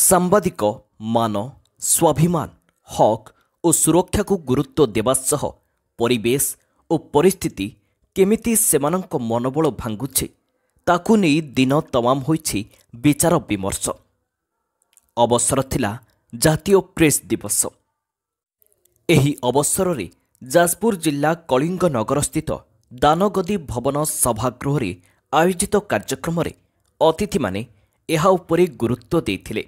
ସାମ୍ବାଦିକ ମାନ, ସ୍ୱାଭିମାନ, ହକ୍ ଓ ସୁରକ୍ଷାକୁ ଗୁରୁତ୍ୱ ଦେବା ସହ ପରିବେଶ ଓ ପରିସ୍ଥିତି କେମିତି ସେମାନଙ୍କ ମନୋବଳ ଭାଙ୍ଗୁଛି ତାକୁ ନେଇ ଦିନ ତମାମ ହୋଇଛି ବିଚାର ବିମର୍ଶ। ଅବସର ଥିଲା ଜାତୀୟ ପ୍ରେସ୍ ଦିବସ। ଏହି ଅବସରରେ ଯାଜପୁର ଜିଲ୍ଲା କଳିଙ୍ଗନଗରସ୍ଥିତ ଦାନଗଦି ଭବନ ସଭାଗୃହରେ ଆୟୋଜିତ କାର୍ଯ୍ୟକ୍ରମରେ ଅତିଥିମାନେ ଏହା ଉପରେ ଗୁରୁତ୍ୱ ଦେଇଥିଲେ।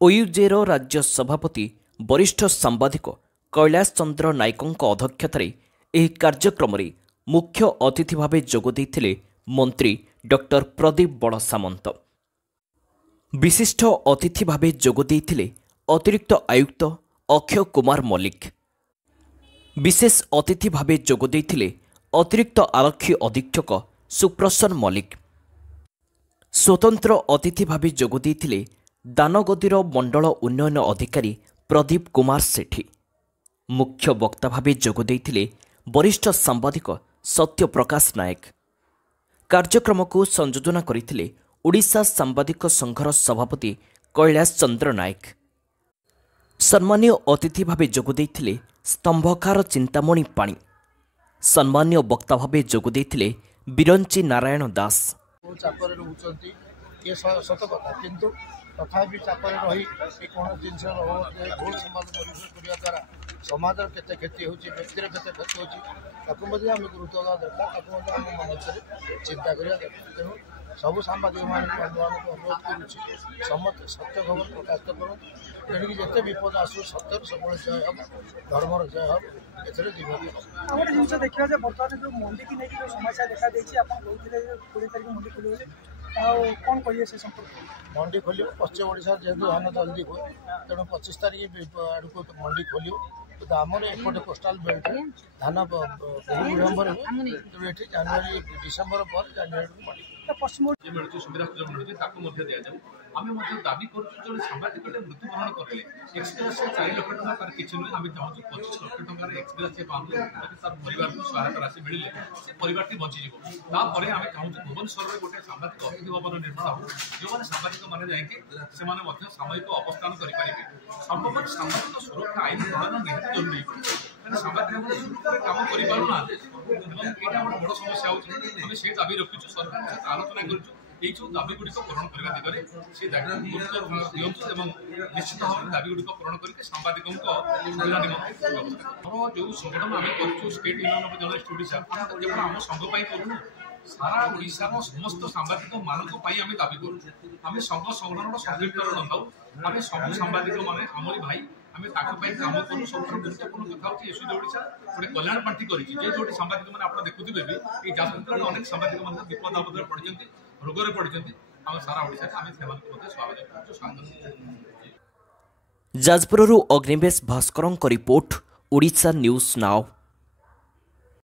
ଓୟୁଜେର ରାଜ୍ୟ ସଭାପତି ବରିଷ୍ଠ ସାମ୍ବାଦିକ କୈଳାସ ଚନ୍ଦ୍ର ନାୟକଙ୍କ ଅଧ୍ୟକ୍ଷତାରେ ଏହି କାର୍ଯ୍ୟକ୍ରମରେ ମୁଖ୍ୟ ଅତିଥି ଭାବେ ଯୋଗ ଦେଇଥିଲେ ମନ୍ତ୍ରୀ ଡକ୍ଟର ପ୍ରଦୀପ ବଡ଼ସାମନ୍ତ। ବିଶିଷ୍ଟ ଅତିଥି ଭାବେ ଯୋଗ ଦେଇଥିଲେ ଅତିରିକ୍ତ ଆୟୁକ୍ତ ଅକ୍ଷୟ କୁମାର ମଲ୍ଲିକ। ବିଶେଷ ଅତିଥି ଭାବେ ଯୋଗ ଦେଇଥିଲେ ଅତିରିକ୍ତ ଆରକ୍ଷୀ ଅଧୀକ୍ଷକ ସୁପ୍ରସନ୍ନ ମଲ୍ଲିକ। ସ୍ୱତନ୍ତ୍ର ଅତିଥି ଭାବେ ଯୋଗ ଦେଇଥିଲେ ଦାନଗଦିର ମଣ୍ଡଳ ଉନ୍ନୟନ ଅଧିକାରୀ ପ୍ରଦୀପ କୁମାର ସେଠୀ। ମୁଖ୍ୟ ବକ୍ତା ଭାବେ ଯୋଗ ଦେଇଥିଲେ ବରିଷ୍ଠ ସାମ୍ବାଦିକ ସତ୍ୟପ୍ରକାଶ ନାୟକ। କାର୍ଯ୍ୟକ୍ରମକୁ ସଂଯୋଜନା କରିଥିଲେ ଓଡ଼ିଶା ସାମ୍ବାଦିକ ସଂଘର ସଭାପତି କୈଳାସ ଚନ୍ଦ୍ର ନାୟକ। ସମ୍ମାନୀୟ ଅତିଥି ଭାବେ ଯୋଗ ଦେଇଥିଲେ ସ୍ତମ୍ଭକାର ଚିନ୍ତାମଣି ପାଣି। ସମ୍ମାନୀୟ ବକ୍ତା ଭାବେ ଯୋଗ ଦେଇଥିଲେ ବିରଞ୍ଚି ନାରାୟଣ ଦାସ। ଚାପରେ ରହୁଛନ୍ତି ଏ ସତ କଥା, କିନ୍ତୁ ତଥାପି ଚାପରେ ରହି କୌଣସି ଜିନିଷର ଭୁଲ ସମ୍ବାଦ ପରିବେଷଣ କରିବା ଦ୍ୱାରା ସମାଜର କେତେ କ୍ଷତି ହେଉଛି, ବ୍ୟକ୍ତିର କେତେ କ୍ଷତି ହେଉଛି ତାକୁ ମଧ୍ୟ ଆମେ ଗୁରୁତ୍ୱ ଦେବା ଦରକାର। ତାକୁ ମଧ୍ୟ ଆମ ମନରେ ଚିନ୍ତା କରିବା ଦରକାର। ତେଣୁ ସବୁ ସାମ୍ବାଦିକମାନଙ୍କୁ ବନ୍ଧୁମାନଙ୍କୁ ଅନୁରୋଧ କରୁଛି, ସମସ୍ତେ ସତ୍ୟ ଖବର ପ୍ରକାଶିତ କରନ୍ତୁ। ତେଣିକି ଯେତେ ବିପଦ ଆସୁ ସତ୍ୟର ସବୁବେଳେ ଜୟ ହେବ, ଧର୍ମର ଜୟ ହେବ, ଏଥିରେ ଜୀବନ ହେବ। ଆଉ ଗୋଟେ ଜିନିଷ ଦେଖିବା ଯେ ବର୍ତ୍ତମାନ ଯେଉଁ ମଣ୍ଡିକି ନେଇକି ଯେଉଁ ସମସ୍ୟା ଦେଖାଦେଇଛି, ଆପଣ କହୁଥିଲେ 20 ତାରିଖ ମଣ୍ଡି ଖୋଲିବ ବୋଲି, ଆଉ କ'ଣ କହିବେ ସେ ସମ୍ପର୍କରେ? ମଣ୍ଡି ଖୋଲିବ। ପଶ୍ଚିମ ଓଡ଼ିଶାରେ ଯେହେତୁ ଧାନ ଜଲ୍ଦି ହୁଏ, ତେଣୁ 25 ତାରିଖ ଆଡ଼କୁ ମଣ୍ଡି ଖୋଲିବ। କିନ୍ତୁ ଆମର ଏପଟେ କୋଷ୍ଟାଲ ବେଲ୍ଟରେ ଧାନ ବହୁ ବିଳମ୍ବରେ ହୁଏ, ତେଣୁ ଏଠି ଜାନୁଆରୀ ଡିସେମ୍ବର ପରେ ଜାନୁଆରୀରୁ ମଣ୍ଡି ପଶ୍ଚିମ ମିଳୁଛି, ସୁବିଧା ସୁଯୋଗ ମିଳୁଛି, ତାକୁ ମଧ୍ୟ ଦିଆଯାଉ। ଆମେ ମଧ୍ୟ ଦାବି କରୁଛୁ ଜଣେ ସାମ୍ବାଦିକଟେ ମୃତ୍ୟୁବରଣ କରିଲେ ଏକ୍ସଗ୍ରେସିଆ 4 ଲକ୍ଷ ଟଙ୍କା ତାର କିଛି ନୁହେଁ। ଆମେ ଚାହୁଁଛୁ 25 ଲକ୍ଷ ଟଙ୍କାର ଏକ୍ସଗ୍ରେସିଆ ପାଆନ୍ତୁ, ତାର ପରିବାରକୁ ସହାୟତା ରାଶି ମିଳିଲେ ସେ ପରିବାରଟି ବଞ୍ଚିଯିବ। ତାପରେ ଆମେ ଚାହୁଁଛୁ ଭୁବନେଶ୍ୱରରେ ଗୋଟେ ସାମ୍ବାଦିକ ଅତିଥି ଭବନ ନିର୍ମାଣ ହେବ, ଯେଉଁମାନେ ସାମ୍ବାଦିକମାନେ ଯାଇକି ସେମାନେ ମଧ୍ୟ ସାମୟିକ ଅବସ୍ଥାନ କରିପାରିବେ। ସର୍ବୋପରି ସାମ୍ବାଦିକ ସୁରକ୍ଷା ଆଇନ ପ୍ରଣୟନ ନିହାତି ଜରୁରୀ, କାରଣ ସାମ୍ବାଦିକମାନେ ସୁରକ୍ଷାରେ କାମ କରିପାରୁନାହାନ୍ତି ଏବଂ ଏଇଟା ଗୋଟେ ବଡ଼ ସମସ୍ୟା ହେଉଛି। ଆମେ ସେଇ ଦାବି ରଖିଛୁ, ସରକାର ସହିତ ଆଲୋଚନା କରିଛୁ। এই সব দাবিগুড়িক পূরণ করা দিগরে সে গুরুত্ব দিয়ন্তু এবং নিশ্চিত ভাবে দাবিগুড়িক পূরণ করি সাংবাদিকଙ୍କ কল্যাণ নিমন্তে ব্যবস্থা আমার যে সংগঠন আমি করছু state union of journalist Odisha, আমি কেবল আম সংঘ পাই করুন, সারা ওড়িশার সমস্ত সাংবাদিক মানুষ আমি দাবি করুছু। আমি সংঘ সংগঠনর সংযুক্তর নথাও, আমি সবু সাংবাদিক মানে আমরি ভাই, আমি তাকে কাম করু। সবুঠু গুরুত্বপূর্ণ কথা হচ্ছে এসুদ ওড়িশা গোটে কল্যাণ পার্টি করেছি, যে যেটি সাংবাদিক মানে আপনার দেখুবে বি এই যাজপুরের অনেক সাংবাদিক মানে বিপদ আপদে পড়ছেন, ରୋଗରେ ପଡ଼ିଛନ୍ତି। ଆମେ ସାରା ଓଡ଼ିଶାରେ ଆମେ ସେମାନଙ୍କୁ ମଧ୍ୟ ସ୍ୱାଗତ କରୁଛୁ। ଯାଜପୁରରୁ Agnivesh ଭାସ୍କରଙ୍କ report, Odisha news now.